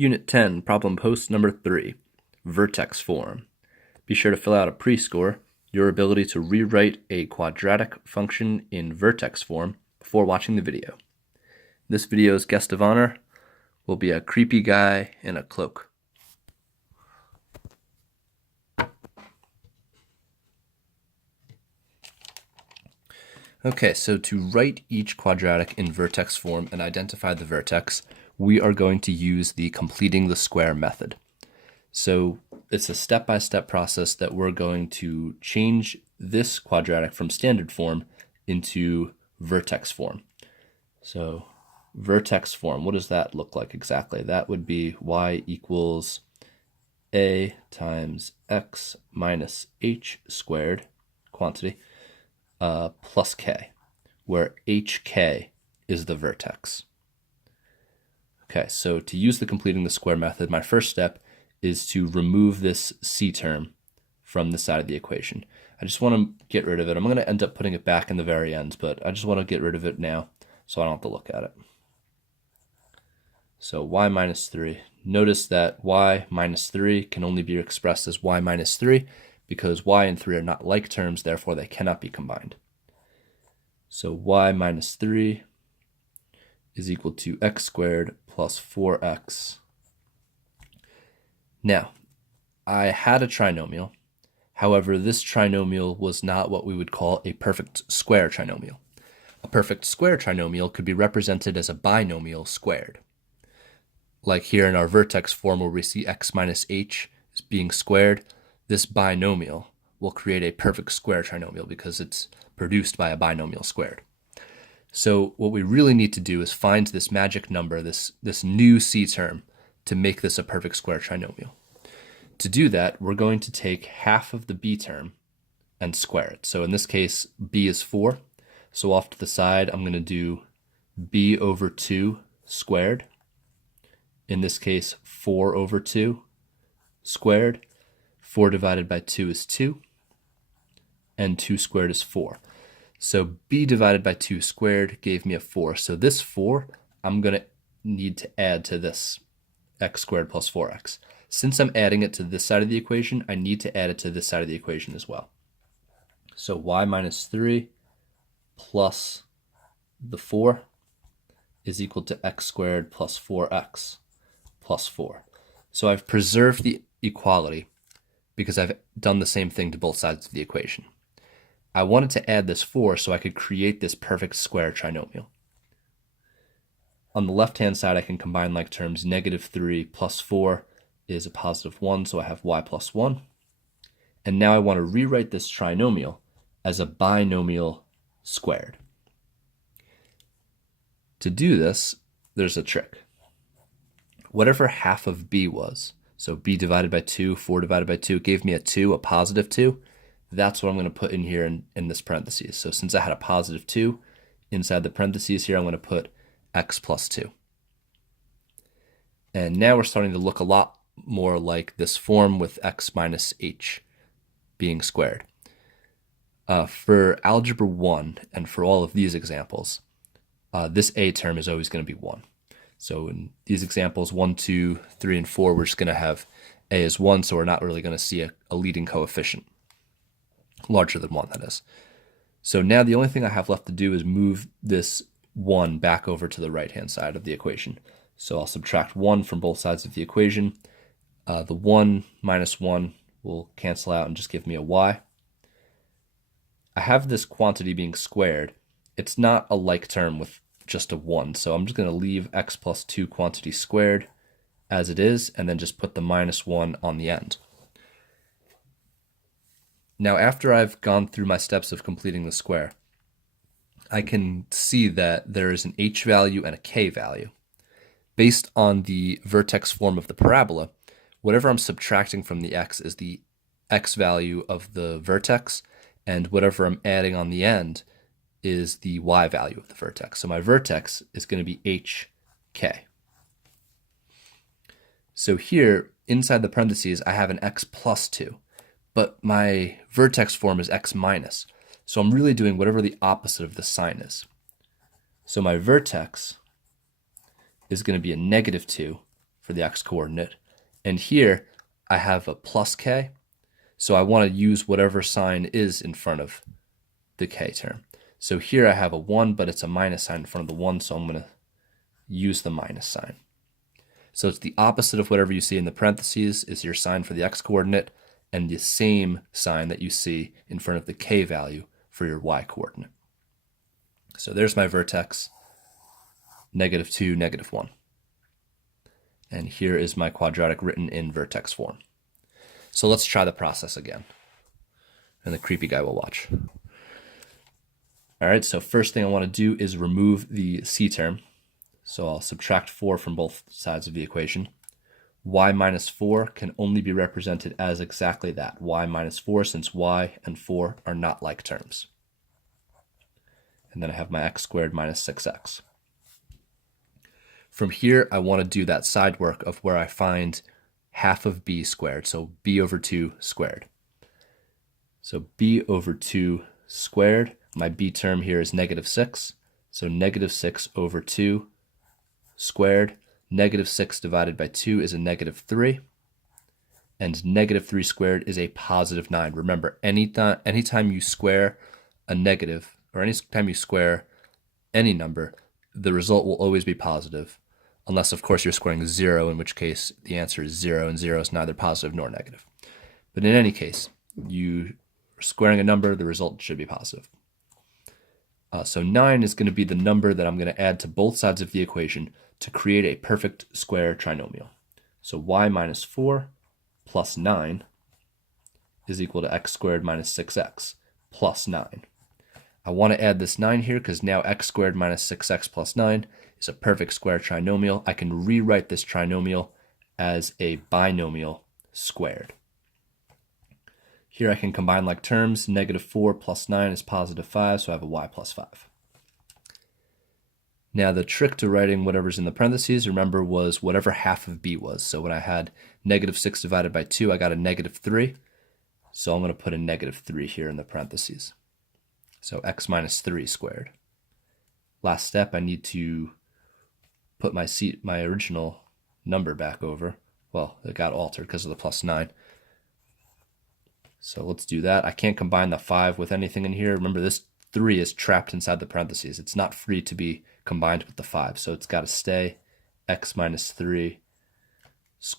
Unit 10, problem post number 3, Vertex Form. Be sure to fill out a pre-score, your ability to rewrite a quadratic function in vertex form before watching the video. This video's guest of honor will be a creepy guy in a cloak. Okay, so to write each quadratic in vertex form and identify the vertex, we are going to use the completing the square method. So it's a step-by-step process that we're going to change this quadratic from standard form into vertex form. So vertex form, what does that look like exactly? That would be y equals a times x minus h squared, quantity, plus k, where hk is the vertex. Okay, so to use the completing the square method, my first step is to remove this c term from the side of the equation. I just want to get rid of it. I'm going to end up putting it back in the very end, but I just want to get rid of it now so I don't have to look at it. So y minus 3. Notice that y minus 3 can only be expressed as y minus 3 because y and 3 are not like terms, therefore they cannot be combined. So y minus 3 is equal to x squared plus 4x. Now, I had a trinomial. However, this trinomial was not what we would call a perfect square trinomial. A perfect square trinomial could be represented as a binomial squared. Like here in our vertex form where we see x minus h is being squared, this binomial will create a perfect square trinomial because it's produced by a binomial squared. So what we really need to do is find this magic number, this new c term, to make this a perfect square trinomial. To do that, we're going to take half of the b term and square it. So in this case, b is 4. So off to the side, I'm going to do b over 2 squared. In this case, 4 over 2 squared. 4 divided by 2 is 2. And 2 squared is 4. So b divided by 2 squared gave me a 4. So this 4, I'm going to need to add to this x squared plus 4x. Since I'm adding it to this side of the equation, I need to add it to this side of the equation as well. So y minus 3 plus the 4 is equal to x squared plus 4x plus 4. So I've preserved the equality because I've done the same thing to both sides of the equation. I wanted to add this 4 so I could create this perfect square trinomial. On the left-hand side, I can combine like terms. Negative 3 plus 4 is a positive 1, so I have y plus 1. And now I want to rewrite this trinomial as a binomial squared. To do this, there's a trick. Whatever half of b was, so b divided by 2, 4 divided by 2, gave me a 2, a positive 2. That's what I'm going to put in here in this parentheses. So since I had a positive 2, inside the parentheses here, I'm going to put x plus 2. And now we're starting to look a lot more like this form with x minus h being squared. For algebra 1 and for all of these examples, this a term is always going to be 1. So in these examples, 1, 2, 3, and 4, we're just going to have a as 1, so we're not really going to see a leading coefficient. Larger than 1, that is. So now the only thing I have left to do is move this 1 back over to the right-hand side of the equation. So I'll subtract 1 from both sides of the equation. The 1 minus 1 will cancel out and just give me a y. I have this quantity being squared. It's not a like term with just a 1, so I'm just going to leave x plus 2 quantity squared as it is, and then just put the minus 1 on the end. Now, after I've gone through my steps of completing the square, I can see that there is an h value and a k value. Based on the vertex form of the parabola, whatever I'm subtracting from the x is the x value of the vertex, and whatever I'm adding on the end is the y value of the vertex. So my vertex is going to be hk. So here, inside the parentheses, I have an x plus 2. But my vertex form is x minus. So I'm really doing whatever the opposite of the sign is. So my vertex is going to be a negative 2 for the x-coordinate. And here I have a plus k, so I want to use whatever sign is in front of the k term. So here I have a 1, but it's a minus sign in front of the 1, so I'm going to use the minus sign. So it's the opposite of whatever you see in the parentheses is your sign for the x-coordinate, and the same sign that you see in front of the k value for your y-coordinate. So there's my vertex, -2, -1. And here is my quadratic written in vertex form. So let's try the process again. And the creepy guy will watch. All right, so first thing I want to do is remove the c term. So I'll subtract 4 from both sides of the equation. Y minus 4 can only be represented as exactly that, y minus 4, since y and 4 are not like terms. And then I have my x squared minus 6x. From here, I want to do that side work of where I find half of b squared, so b over 2 squared. So b over 2 squared, my b term here is -6, so -6 over 2 squared. -6 divided by 2 is a -3, and -3 squared is a +9. Remember, anytime you square a negative, or anytime you square any number, the result will always be positive, unless, of course, you're squaring 0, in which case the answer is 0, and 0 is neither positive nor negative. But in any case, you are squaring a number, the result should be positive. So 9 is going to be the number that I'm going to add to both sides of the equation to create a perfect square trinomial. So y minus 4 plus 9 is equal to x squared minus 6x plus 9. I want to add this 9 here because now x squared minus 6x plus 9 is a perfect square trinomial. I can rewrite this trinomial as a binomial squared. Here I can combine like terms. -4 plus 9 is +5, so I have a y plus 5. Now the trick to writing whatever's in the parentheses, remember, was whatever half of b was. So when I had -6 divided by 2, I got a -3. So I'm going to put a -3 here in the parentheses. So x minus 3 squared. Last step, I need to put my original number back over. Well, it got altered because of the plus 9. So let's do that. I can't combine the 5 with anything in here. Remember, this 3 is trapped inside the parentheses. It's not free to be combined with the 5, so it's got to stay x minus 3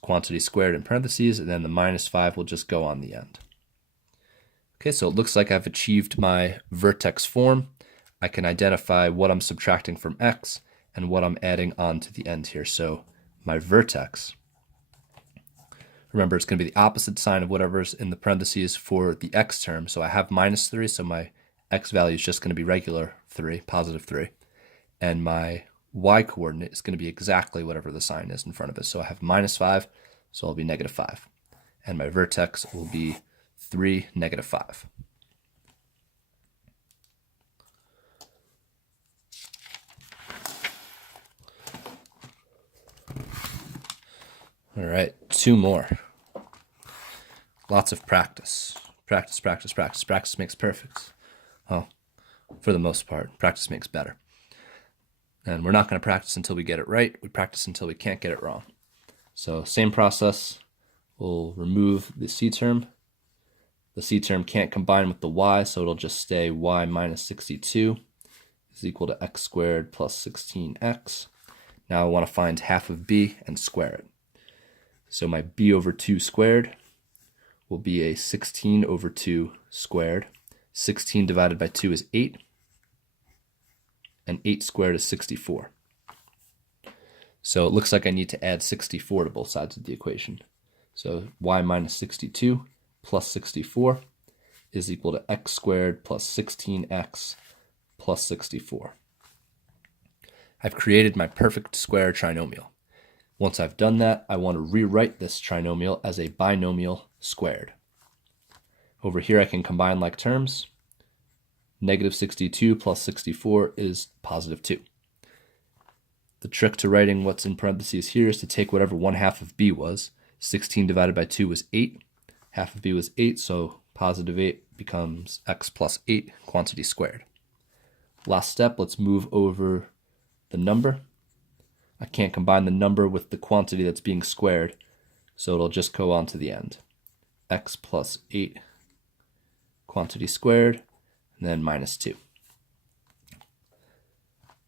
quantity squared in parentheses, and then the -5 will just go on the end. Okay, so it looks like I've achieved my vertex form. I can identify what I'm subtracting from x and what I'm adding on to the end here. So my vertex, remember, it's going to be the opposite sign of whatever's in the parentheses for the x term. So I have -3, so my x value is just going to be regular 3, +3. And my y-coordinate is going to be exactly whatever the sign is in front of it. So I have -5, so I'll be -5. And my vertex will be 3, -5. All right, 2 more. Lots of practice. Practice, practice, practice. Practice makes perfect. Well, for the most part, practice makes better. And we're not going to practice until we get it right. We practice until we can't get it wrong. So same process. We'll remove the c term. The c term can't combine with the y, so it'll just stay y minus 62 is equal to x squared plus 16x. Now I want to find half of b and square it. So my b over 2 squared will be a 16 over 2 squared. 16 divided by 2 is 8. And 8 squared is 64. So it looks like I need to add 64 to both sides of the equation. So y minus 62 plus 64 is equal to x squared plus 16x plus 64. I've created my perfect square trinomial. Once I've done that, I want to rewrite this trinomial as a binomial squared. Over here I can combine like terms. -62 plus 64 is +2. The trick to writing what's in parentheses here is to take whatever 1/2 of b was. 16 divided by 2 was 8. Half of b was 8, so +8 becomes x plus 8 quantity squared. Last step, let's move over the number. I can't combine the number with the quantity that's being squared, so it'll just go on to the end. X plus 8 quantity squared, and then minus 2.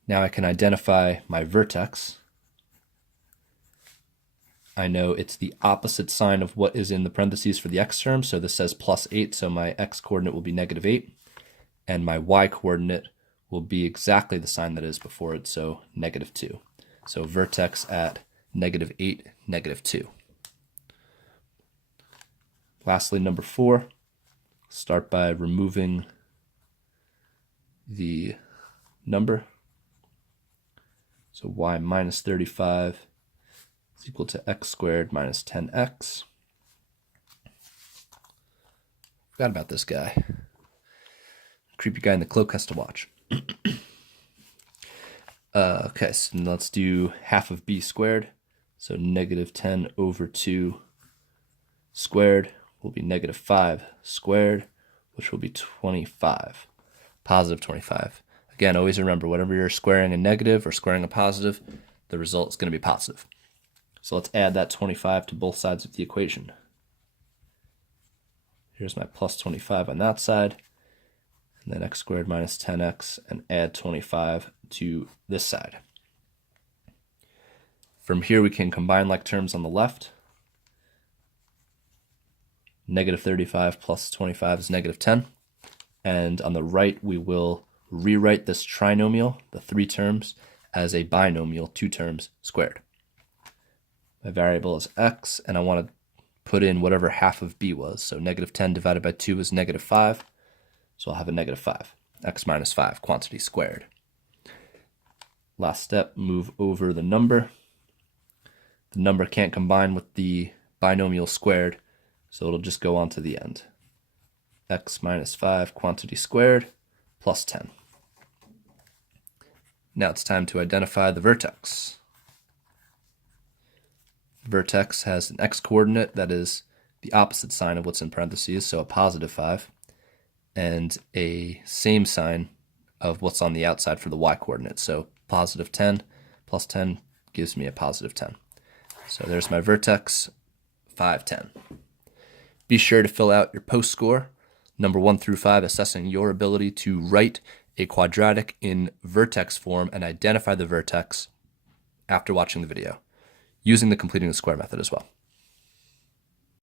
Now I can identify my vertex. I know it's the opposite sign of what is in the parentheses for the x term, so this says plus 8, so my x coordinate will be negative 8, and my y coordinate will be exactly the sign that is before it, so negative 2. So vertex at negative 8, negative 2. Lastly, number 4, start by removing the number. So y minus 35 is equal to x squared minus 10x. Forgot about this guy. Creepy guy in the cloak has to watch. Okay, so let's do half of b squared. So negative 10 over 2 squared will be negative 5 squared, which will be 25, positive 25. Again, always remember, whenever you're squaring a negative or squaring a positive, the result is going to be positive. So let's add that 25 to both sides of the equation. Here's my plus 25 on that side, and then x squared minus 10x, and add 25 to this side. From here, we can combine like terms on the left. Negative 35 plus 25 is negative 10. And on the right, we will rewrite this trinomial, the 3 terms, as a binomial, 2 terms squared. My variable is x, and I want to put in whatever half of b was. So negative 10 divided by 2 is negative 5. So I'll have a negative 5. X minus 5, quantity squared. Last step, move over the number. The number can't combine with the binomial squared, so it'll just go on to the end. X minus 5, quantity squared, plus 10. Now it's time to identify the vertex. Vertex has an x coordinate that is the opposite sign of what's in parentheses, so a positive 5, and a same sign of what's on the outside for the y coordinate. So positive 10 plus 10 gives me a positive 10. So there's my vertex, 5, 10. Be sure to fill out your post score, number 1 through 5, assessing your ability to write a quadratic in vertex form and identify the vertex after watching the video, using the completing the square method as well.